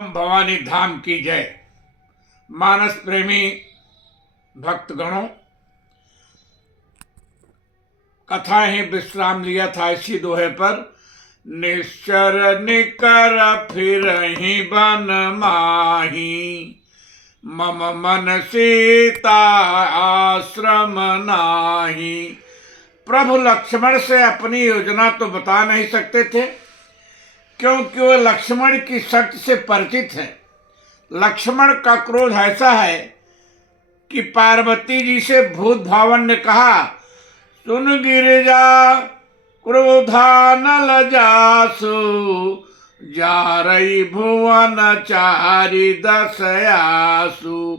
भवानी धाम की जय। मानस प्रेमी भक्तगणों, कथा ही विश्राम लिया था इसी दोहे पर। निश्चर निकर फिर ही बन माही, मम मन सीता आश्रम नाही। प्रभु लक्ष्मण से अपनी योजना तो बता नहीं सकते थे, क्योंकि वो लक्ष्मण की शक्ति से परिचित है। लक्ष्मण का क्रोध ऐसा है कि पार्वती जी से भूत भावन ने कहा, सुन गिरिजा क्रोधा न लजासु, जा रही भुवन चारि दशयासु।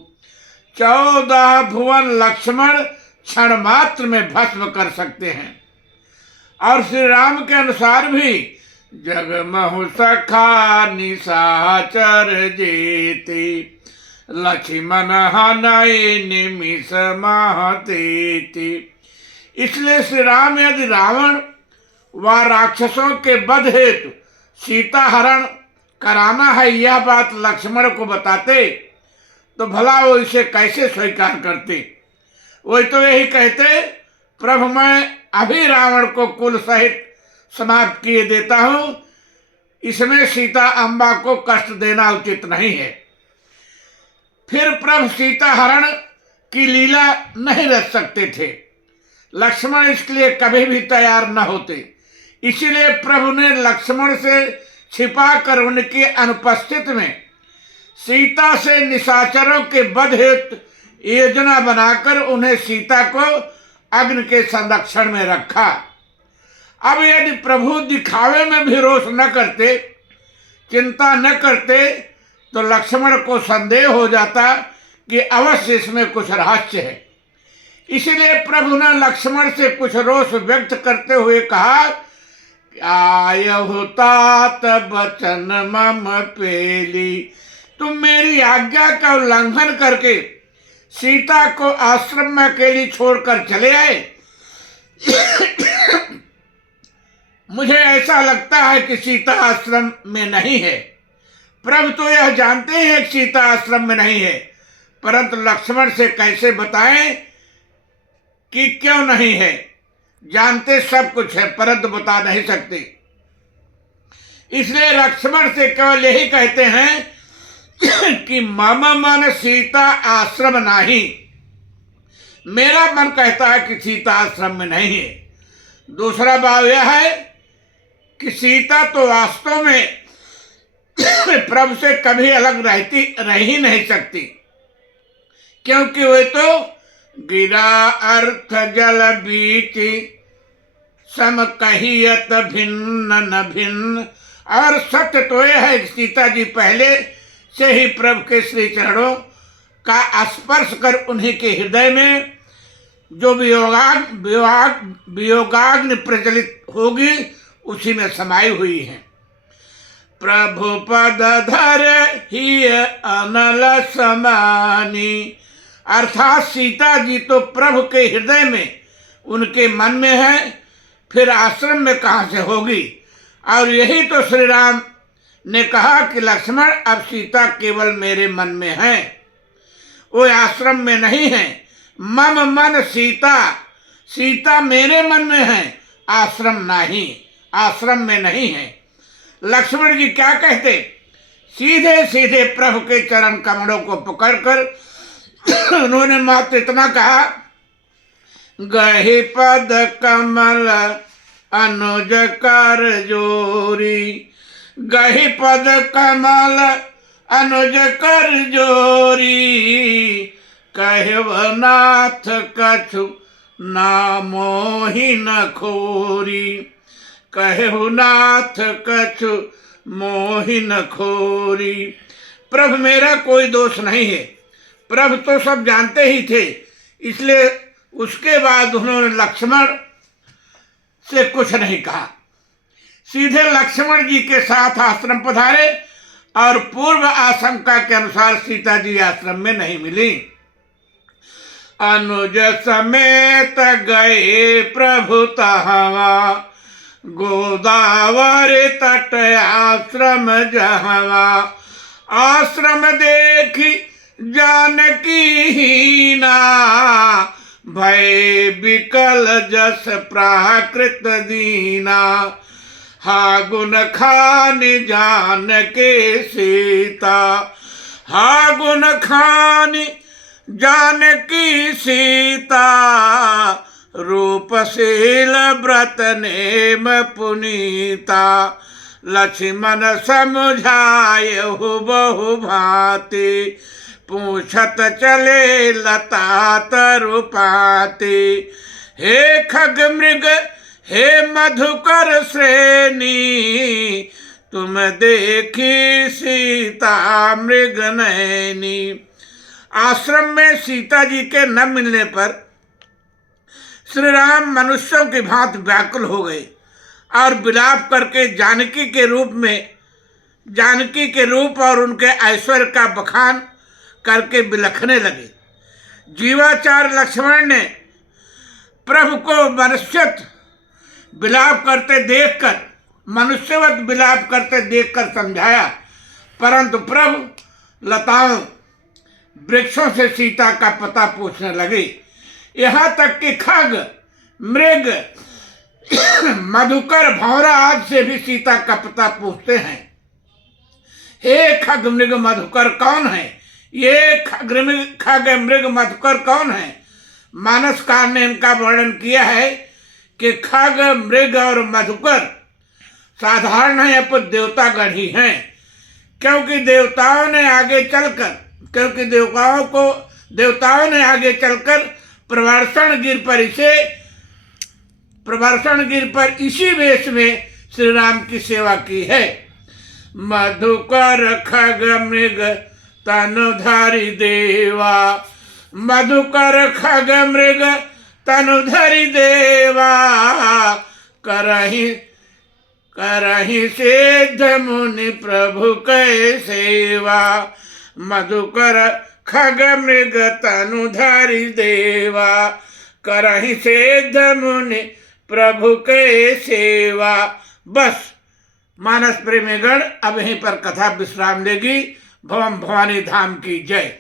14 भुवन लक्ष्मण क्षण मात्र में भस्म कर सकते हैं। और श्री राम के अनुसार भी जगमहु सखा निशाचर जेते, लक्ष्मण हनय निमिष महतेति। इसलिए श्री राम यदि रावण व राक्षसों के वध हेतु सीता हरण कराना है, यह बात लक्ष्मण को बताते तो भला वो इसे कैसे स्वीकार करते। वही तो यही कहते, प्रभु मैं अभी रावण को कुल सहित समाप्त किए देता हूं, इसमें सीता अम्बा को कष्ट देना उचित नहीं है। फिर प्रभु सीता हरण की लीला नहीं रच सकते थे। लक्ष्मण इसके लिए कभी भी तैयार न होते। इसीलिए प्रभु ने लक्ष्मण से छिपाकर उनकी अनुपस्थिति में सीता से निशाचरों के वध हेतु योजना बनाकर उन्हें सीता को अग्नि के संरक्षण में रखा। अब यदि प्रभु दिखावे में भी रोष न करते, चिंता न करते, तो लक्ष्मण को संदेह हो जाता कि अवश्य इसमें कुछ रहस्य है। इसीलिए प्रभु ने लक्ष्मण से कुछ रोष व्यक्त करते हुए कहा, आयहु तात बचन मम पेली। तुम मेरी आज्ञा का उल्लंघन करके सीता को आश्रम में अकेली छोड़कर चले आए। मुझे ऐसा लगता है कि सीता आश्रम में नहीं है। प्रभु तो यह जानते हैं कि सीता आश्रम में नहीं है, परंतु लक्ष्मण से कैसे बताएं कि क्यों नहीं है। जानते सब कुछ है, परंतु बता नहीं सकते। इसलिए लक्ष्मण से केवल यही कहते हैं कि मम मन सीता आश्रम नहीं। मेरा मन कहता है कि सीता आश्रम में नहीं है। दूसरा भाव यह है कि सीता तो वास्तव में प्रभु से कभी अलग रह ही नहीं सकती, क्योंकि वे तो गिरा अर्थ जल बीच सम कहियत भिन्न न भिन्न। और सत्य तो यह है कि सीता जी पहले से ही प्रभु के श्री चरणों का स्पर्श कर उन्हीं के हृदय में जो वियोगाग्नि प्रज्वलित होगी उसी में समाई हुई है। प्रभु पद धर ही अनल समानी। अर्थात सीता जी तो प्रभु के हृदय में, उनके मन में है, फिर आश्रम में कहां से होगी। और यही तो श्री राम ने कहा कि लक्ष्मण अब सीता केवल मेरे मन में है, वो आश्रम में नहीं है। मम मन सीता, सीता मेरे मन में है, आश्रम नहीं, आश्रम में नहीं है। लक्ष्मण जी क्या कहते, सीधे सीधे प्रभु के चरण कमलों को पकड़कर उन्होंने मात्र इतना कहा, गहि पद कमल अनुज कर जोरी। गहि पद कमल अनुज कर जोरी, कहव नाथ कछु नामो ही न खोरी। कहु नाथ कछु मोहि न खोरी। प्रभु मेरा कोई दोष नहीं है। प्रभु तो सब जानते ही थे। इसलिए उसके बाद उन्होंने लक्ष्मण से कुछ नहीं कहा, सीधे लक्ष्मण जी के साथ आश्रम पधारे। और पूर्व आशंका के अनुसार सीता जी आश्रम में नहीं मिली। अनुज समेत गए प्रभु तहवा, गोदावरी तट आश्रम जहवा। आश्रम देखी जानकी हीना, भय विकल जस प्राकृत दीना। हा गुण खानि जान के सीता, हा गुण खानि जानकी सीता। रूपशील व्रत नेम पुनीता, लक्ष्मण समझायहु बहु भांति। पूछत चले लता तरुपाति, हे खग मृग हे मधुकर श्रेणी। तुम देखी सीता मृग नैनी। आश्रम में सीता जी के न मिलने पर श्री राम मनुष्यों की भांति व्याकुल हो गए और विलाप करके जानकी के रूप और उनके ऐश्वर्य का बखान करके बिलखने लगे। जीवाचार लक्ष्मण ने प्रभु को मनुष्यवत विलाप करते देखकर समझाया, परंतु प्रभु लताओं वृक्षों से सीता का पता पूछने लगे। यहाँ तक कि खग मृग मधुकर भौरा आदि से भी सीता का पता पूछते हैं। हे खग मृग मधुकर कौन है? ये खग मृग मधुकर कौन है? मानसकार ने इनका वर्णन किया है कि खग मृग और मधुकर साधारण है, अपन देवतागण ही हैं। क्योंकि देवताओं ने आगे चलकर प्रवर्षण गिर पर इसी वेश में श्री राम की सेवा की है। मधुकर खग मृग तनुधारी देवा, मधुकर खग मृग तनुधारी देवा। करहि सिद्ध मुनि प्रभु कै सेवा, मधुकर खग मृग तनुधारी देवा। करहि सिद्ध मुनि प्रभु कै सेवा। बस मानस प्रेमीगण अब यहीं पर कथा विश्राम लेगी। भवम भवानी धाम की जय।